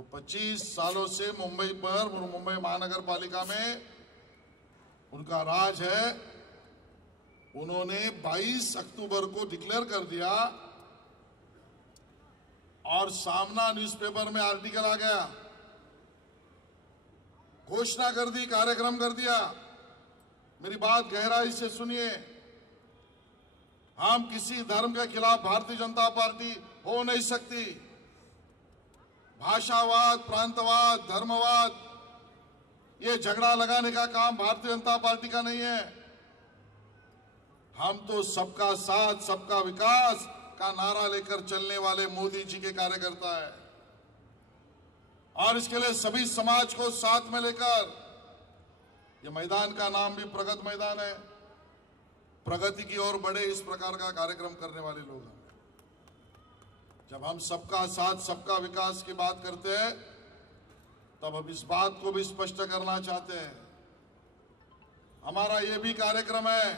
जो 25 सालों से मुंबई पर, मुंबई महानगर पालिका में उनका राज है, उन्होंने 22 अक्टूबर को डिक्लेयर कर दिया और सामना न्यूज़पेपर में आर्टिकल आ गया, घोषणा कर दी, कार्यक्रम कर दिया। मेरी बात गहराई से सुनिए, हम किसी धर्म के खिलाफ भारतीय जनता पार्टी हो नहीं सकती। भाषावाद, प्रांतवाद, धर्मवाद, ये झगड़ा लगाने का काम भारतीय जनता पार्टी का नहीं है। हम तो सबका साथ, सबका विकास का नारा लेकर चलने वाले मोदी जी के कार्यकर्ता है और इसके लिए सभी समाज को साथ में लेकर, ये मैदान का नाम भी प्रगति मैदान है, प्रगति की ओर बढ़े, इस प्रकार का कार्यक्रम करने वाले लोग हैं। जब हम सबका साथ, सबका विकास की बात करते हैं, तब हम इस बात को भी स्पष्ट करना चाहते हैं, हमारा ये भी कार्यक्रम है,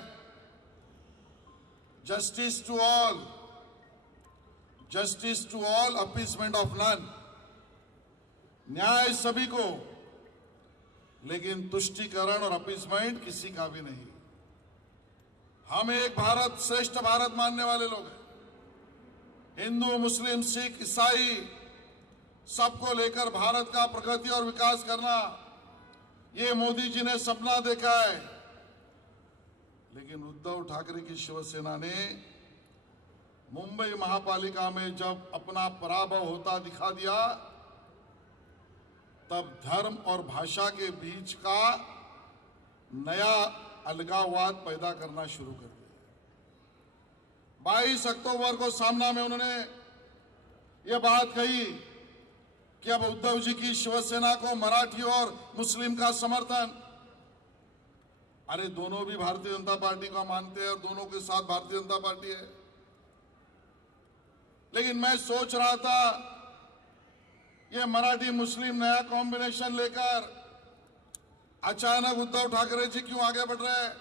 justice to all, justice to all, appeasement of none, न्याय सभी को, लेकिन तुष्टीकरण और अपीसमेंट किसी का भी नहीं। हम एक भारत श्रेष्ठ भारत मानने वाले लोग हैं। हिंदू, मुस्लिम, सिख, ईसाई सबको लेकर भारत का प्रगति और विकास करना, ये मोदी जी ने सपना देखा है। लेकिन उद्धव ठाकरे की शिवसेना ने मुंबई महापालिका में जब अपना पराभव होता दिखा दिया, तब धर्म और भाषा के बीच का नया अलगाववाद पैदा करना शुरू कर दिया। 22 अक्टूबर को सामना में उन्होंने ये बात कही कि अब उद्धव जी की शिवसेना को मराठी और मुस्लिम का समर्थन। अरे दोनों भी भारतीय जनता पार्टी को मानते हैं और दोनों के साथ भारतीय जनता पार्टी है। लेकिन मैं सोच रहा था, ये मराठी मुस्लिम नया कॉम्बिनेशन लेकर अचानक उद्धव ठाकरे जी क्यों आगे बढ़ रहे हैं?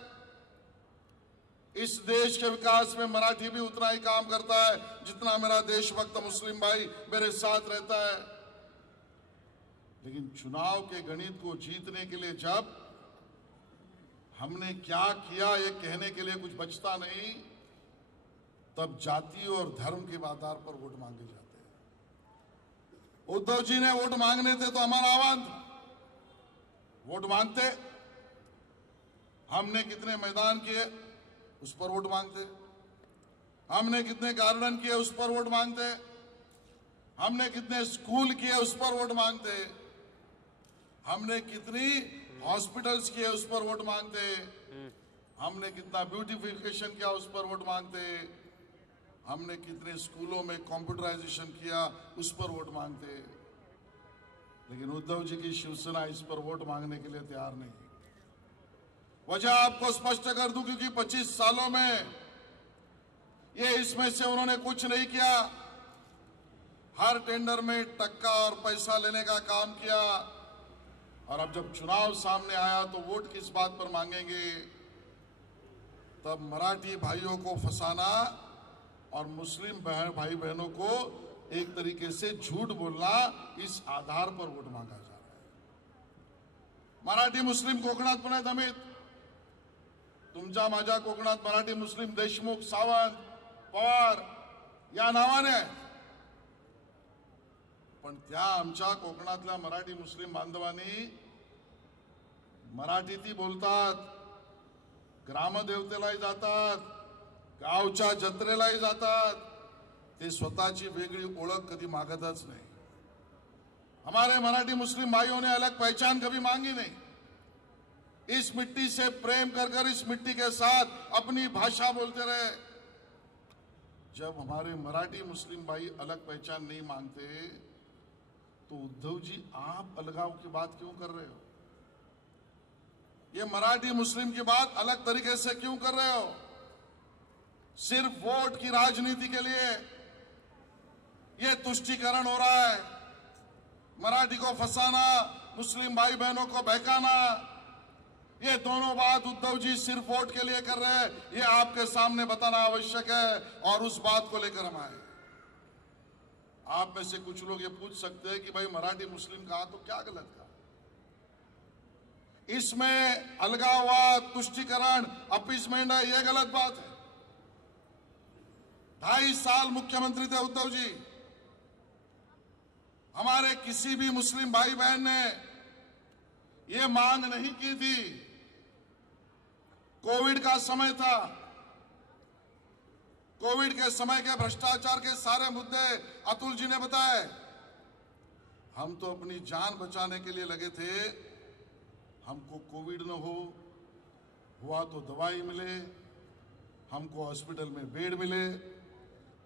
इस देश के विकास में मराठी भी उतना ही काम करता है जितना मेरा देशभक्त मुस्लिम भाई मेरे साथ रहता है। लेकिन चुनाव के गणित को जीतने के लिए जब हमने क्या किया ये कहने के लिए कुछ बचता नहीं, तब जाति और धर्म के आधार पर वोट मांगे जाते हैं। उद्धव जी ने वोट मांगने थे तो हमारा आह्वान था, वोट मांगते। हमने कितने मैदान किए उस पर वोट मांगते, हमने कितने गार्डन किए उस पर वोट मांगते, हमने कितने स्कूल किए उस पर वोट मांगते, हमने कितनी हॉस्पिटल्स किए उस पर वोट मांगते, हमने कितना ब्यूटिफिकेशन किया उस पर वोट मांगते, हमने कितने स्कूलों में कंप्यूटराइजेशन किया उस पर वोट मांगते। लेकिन उद्धव जी की शिवसेना इस पर वोट मांगने के लिए तैयार नहीं। वजह आपको स्पष्ट कर दूं, क्योंकि 25 सालों में ये इसमें से उन्होंने कुछ नहीं किया। हर टेंडर में टक्का और पैसा लेने का काम किया, और अब जब चुनाव सामने आया तो वोट किस बात पर मांगेंगे? तब मराठी भाइयों को फंसाना और मुस्लिम भाई बहनों को एक तरीके से झूठ बोलना, इस आधार पर वोट मांगा जा रहा है। मराठी मुस्लिम कोकणात पण आहेत अमित, तुमच्या माझ्या कोकणात मराठी मुस्लिम देशमुख, सावंत, पवार या नावाने आहेत, पण त्या आमच्या कोकणातल्या मराठी मुस्लिम बांधवांनी मराठीती बोलतात, ग्रामदेवतेलाही जातात, गावच्या जत्रेलाही जातात, ते स्वतःची वेगळी ओळख कधी मागतच नाही। हमारे मराठी मुस्लिम भाइयों ने अलग पहचान कभी मांगी नहीं। इस मिट्टी से प्रेम कर इस मिट्टी के साथ अपनी भाषा बोलते रहे। जब हमारे मराठी मुस्लिम भाई अलग पहचान नहीं मांगते, तो उद्धव जी आप अलगाव की बात क्यों कर रहे हो? ये मराठी मुस्लिम की बात अलग तरीके से क्यों कर रहे हो? सिर्फ वोट की राजनीति के लिए ये तुष्टीकरण हो रहा है। मराठी को फंसाना, मुस्लिम भाई बहनों को बहकाना, ये दोनों बात उद्धव जी सिर्फ वोट के लिए कर रहे हैं, ये आपके सामने बताना आवश्यक है। और उस बात को लेकर हम आए। आप में से कुछ लोग ये पूछ सकते हैं कि भाई मराठी मुस्लिम कहा तो क्या गलत कहा? इसमें अलगाववाद, तुष्टीकरण, अपीसमेंट है, ये गलत बात है। 2.5 साल मुख्यमंत्री थे उद्धव जी। हमारे किसी भी मुस्लिम भाई बहन ने ये मांग नहीं की थी। कोविड का समय था। कोविड के समय के भ्रष्टाचार के सारे मुद्दे अतुल जी ने बताए। हम तो अपनी जान बचाने के लिए लगे थे। हमको कोविड न हो, हुआ तो दवाई मिले, हमको हॉस्पिटल में बेड मिले,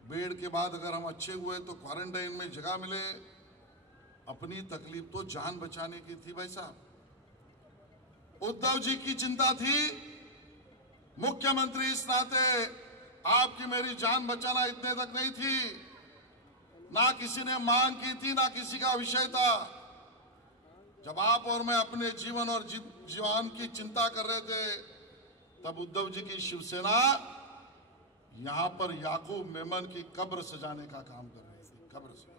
बेड के बाद अगर हम अच्छे हुए तो क्वारंटाइन में जगह मिले। अपनी तकलीफ तो जान बचाने की थी भाई साहब। उद्धव जी की चिंता थी मुख्यमंत्री इस नाते आपकी मेरी जान बचाना इतने तक नहीं थी। ना किसी ने मांग की थी, ना किसी का विषय था। जब आप और मैं अपने जीवन और जीवन की चिंता कर रहे थे, तब उद्धव जी की शिवसेना यहां पर याकूब मेमन की कब्र सजाने का काम कर रही थी। कब्र सजाने।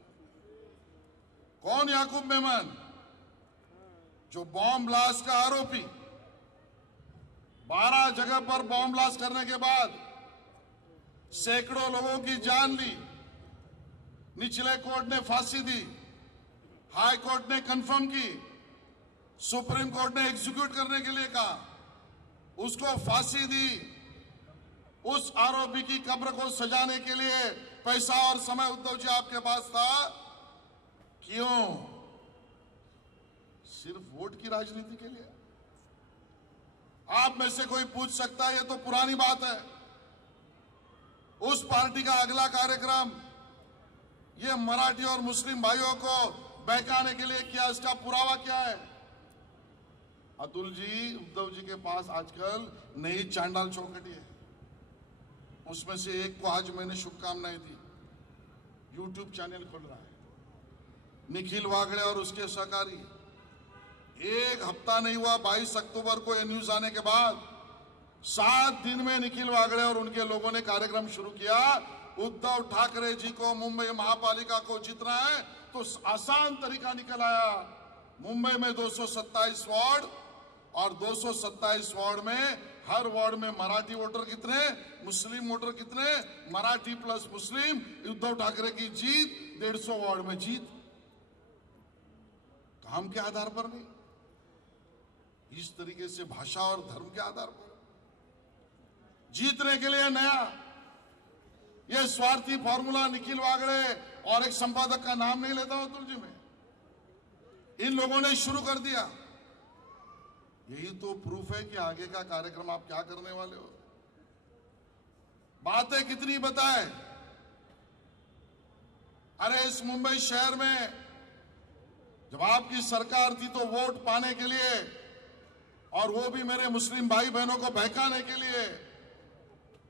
कौन याकूब मेमन? जो बॉम्ब ब्लास्ट का आरोपी। 12 जगह पर बॉम्ब ब्लास्ट करने के बाद सैकड़ों लोगों की जान ली। निचले कोर्ट ने फांसी दी, हाई कोर्ट ने कंफर्म की, सुप्रीम कोर्ट ने एग्जीक्यूट करने के लिए कहा, उसको फांसी दी। उस आरोपी की कब्र को सजाने के लिए पैसा और समय उद्धव जी आपके पास था। क्यों? सिर्फ वोट की राजनीति के लिए? आप में से कोई पूछ सकता है ये तो पुरानी बात है। उस पार्टी का अगला कार्यक्रम ये मराठी और मुस्लिम भाइयों को बहकाने के लिए किया, इसका पुरावा क्या है? अतुल जी, उद्धव जी के पास आजकल नई चांडाल चौकटी है। उसमें से एक को आज मैंने शुभकामनाएं दी। यूट्यूब चैनल खोल रहा है निखिल वागड़े और उसके सहकारी। एक हफ्ता नहीं हुआ, 22 अक्टूबर को ये न्यूज आने के बाद 7 दिन में निखिल वागड़े और उनके लोगों ने कार्यक्रम शुरू किया। उद्धव ठाकरे जी को मुंबई महापालिका को जीतना है तो आसान तरीका निकल आया। मुंबई में 227 वार्ड और 227 वार्ड में हर वार्ड में मराठी वोटर कितने, मुस्लिम वोटर कितने, मराठी प्लस मुस्लिम। उद्धव ठाकरे की जीत, 150 वार्ड में जीत। काम के आधार पर नहीं, इस तरीके से भाषा और धर्म के आधार पर जीतने के लिए नया ये स्वार्थी फॉर्मूला निखिल वागड़े और एक संपादक का नाम नहीं लेता हूं अतुल जी में, इन लोगों ने शुरू कर दिया। यही तो प्रूफ है कि आगे का कार्यक्रम आप क्या करने वाले हो। बातें कितनी बताए। अरे इस मुंबई शहर में जब आपकी सरकार थी तो वोट पाने के लिए, और वो भी मेरे मुस्लिम भाई बहनों को बहकाने के लिए,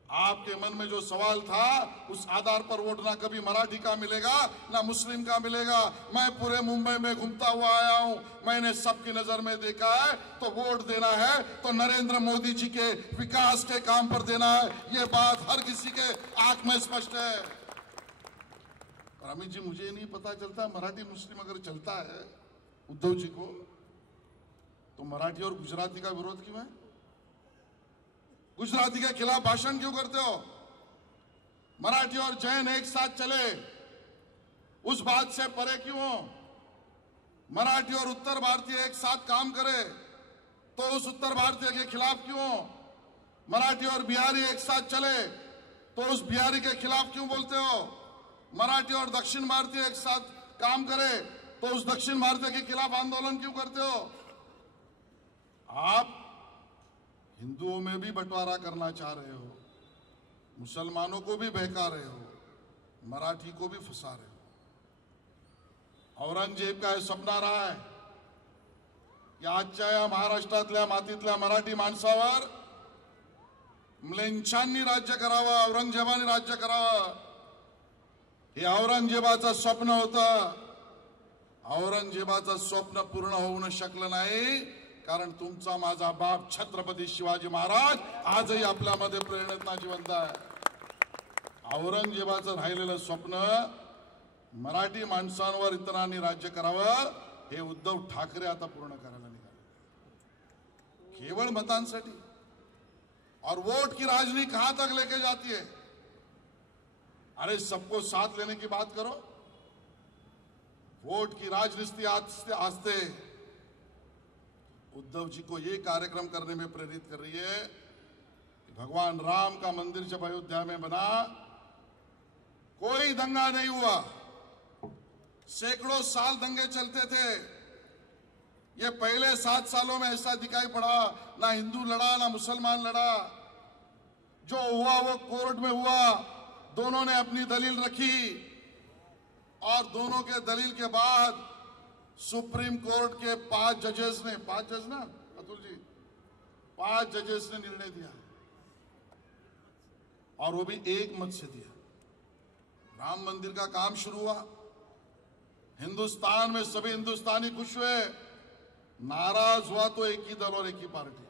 आपके मन में जो सवाल था उस आधार पर वोट ना कभी मराठी का मिलेगा ना मुस्लिम का मिलेगा। मैं पूरे मुंबई में घूमता हुआ आया हूं, मैंने सबकी नजर में देखा है। तो वोट देना है तो नरेंद्र मोदी जी के विकास के काम पर देना है, ये बात हर किसी के आंख में स्पष्ट है। और अमित जी, मुझे नहीं पता चलता मराठी मुस्लिम अगर चलता है उद्धव जी को, तो मराठी और गुजराती का विरोध क्यों है? गुजराती के खिलाफ भाषण क्यों करते हो? मराठी और जैन एक साथ चले, उस बात से परे क्यों हो? मराठी और उत्तर भारतीय एक साथ काम करे तो उस उत्तर भारतीय के खिलाफ क्यों हो? मराठी और बिहारी एक साथ चले तो उस बिहारी के खिलाफ क्यों बोलते हो? मराठी और दक्षिण भारतीय एक साथ काम करे तो उस दक्षिण भारतीय के खिलाफ आंदोलन क्यों करते हो? आप हिंदुओं में भी बंटवारा करना चाह रहे हो, मुसलमानों को भी बहका रहे हो, मराठी को भी फंसा रहे हो। औरंगजेब का स्वप्न रहा है की आजच्या या महाराष्ट्रातल्या मातीतल्या मराठी माणसावर म्लेच्छांनी राज्य करावं, औरंगजेबाने राज्य करावं, हे औरंगजेबाचं स्वप्न होतं। औरंगजेबाचं स्वप्न पूर्ण होऊ शकलं नाही, कारण तुमचा माझा बाप छत्रपती शिवाजी महाराज आजही आपल्यामध्ये प्रेरणेतना जिवंत आहे। औरंगजेबाचं राहिलेलं स्वप्न मराठी माणसांवर इतरांनी राज्य करावं हे उद्धव ठाकरे आता पूर्ण करायला निघाले, केवळ मतांसाठी। और वोट की राजनीति कहां तक लेके जाती है? अरे सबको साथ लेने की बात करो। वोट की राजनीति आस्ते आस्ते उद्धव जी को ये कार्यक्रम करने में प्रेरित कर रही है कि भगवान राम का मंदिर जब अयोध्या में बना, कोई दंगा नहीं हुआ, सैकड़ों साल दंगे चलते थे। ये पहले 7 सालों में ऐसा दिखाई पड़ा, ना हिंदू लड़ा ना मुसलमान लड़ा, जो हुआ वो कोर्ट में हुआ। दोनों ने अपनी दलील रखी और दोनों के दलील के बाद सुप्रीम कोर्ट के 5 जजेस ने, 5 जज ना अतुल जी, 5 जजेस ने निर्णय दिया और वो भी एक मत से दिया। राम मंदिर का काम शुरू हुआ, हिंदुस्तान में सभी हिंदुस्तानी खुश हुए। नाराज हुआ तो एक ही दल और एक ही पार्टी,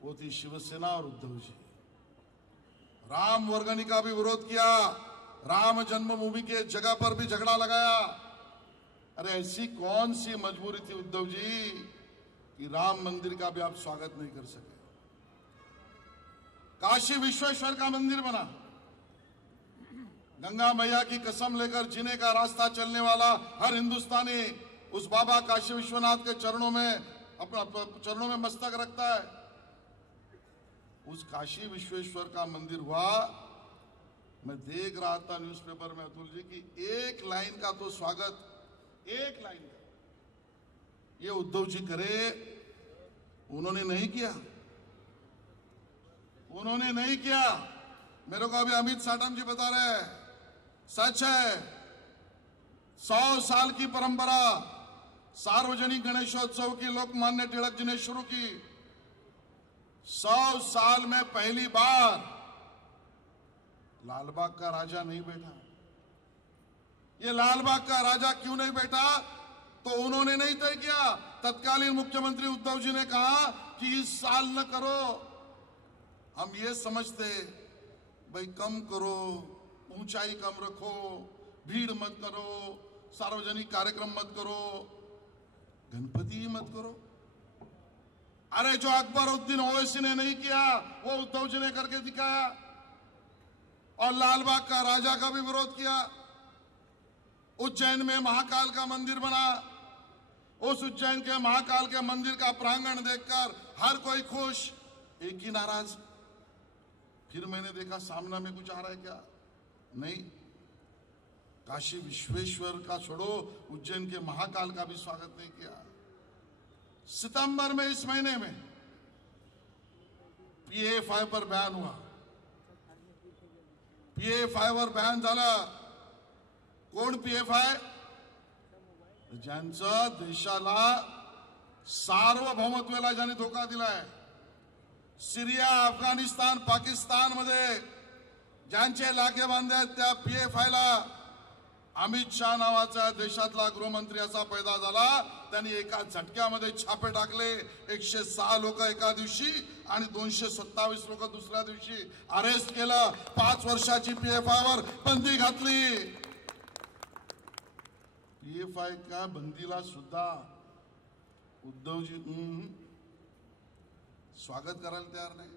वो थी शिवसेना और उद्धव जी। राम वर्गणी का भी विरोध किया, राम जन्मभूमि के जगह पर भी झगड़ा लगाया। अरे ऐसी कौन सी मजबूरी थी उद्धव जी कि राम मंदिर का भी आप स्वागत नहीं कर सके? काशी विश्वेश्वर का मंदिर बना, गंगा मैया की कसम लेकर जीने का रास्ता चलने वाला हर हिंदुस्तानी उस बाबा काशी विश्वनाथ के चरणों में मस्तक रखता है। उस काशी विश्वेश्वर का मंदिर हुआ। मैं देख रहा था न्यूज़पेपर में अतुल जी की एक लाइन का तो स्वागत, एक लाइन का ये उद्धव जी करे, उन्होंने नहीं किया, उन्होंने नहीं किया। मेरे को अभी अमित साटम जी बता रहे हैं, सच है, 100 साल की परंपरा सार्वजनिक गणेशोत्सव की लोकमान्य तिलक जी ने शुरू की। 100 साल में पहली बार लालबाग का राजा नहीं बैठा। ये लालबाग का राजा क्यों नहीं बैठा? तो उन्होंने नहीं तय किया। तत्कालीन मुख्यमंत्री उद्धव जी ने कहा कि इस साल न करो, हम ये समझते भाई कम करो, ऊंचाई कम रखो, भीड़ मत करो, सार्वजनिक कार्यक्रम मत करो, गणपति ही मत करो। अरे जो अकबरुद्दीन ओवैसी ने नहीं किया वो उद्धव जी ने करके दिखाया। और लालबाग का राजा का भी विरोध किया। उज्जैन में महाकाल का मंदिर बना, उस उज्जैन के महाकाल के मंदिर का प्रांगण देखकर हर कोई खुश, एक ही नाराज। फिर मैंने देखा सामना में कुछ आ रहा है क्या? नहीं, काशी विश्वेश्वर का छोड़ो, उज्जैन के महाकाल का भी स्वागत नहीं किया। सितंबर में, इस महीने में PA5 पर बयान हुआ, PA5 वर बयान झाला। कोण PA5? ज्यांचं देशाला सार्वभौमत्वाला ज्यांनी धोका दिलाय, सिरिया, अफगाणिस्तान, पाकिस्तान मध्ये ज्यांचे लागे बांधे आहेत त्या PA5 ला अमित शाह नावाचा देशातला गृहमंत्री असा पैदा झाला। त्यांनी एका झटक्यामध्ये छापे टाकले। 106 लोक एका दिवशी आणि 227 लोक दुसऱ्या दिवशी अरेस्ट केलं। 5 वर्षाची PA5 वर बंदी घातली। PA5 का बंदीला सुद्धा उद्धवजी स्वागत करायला तयार नाही।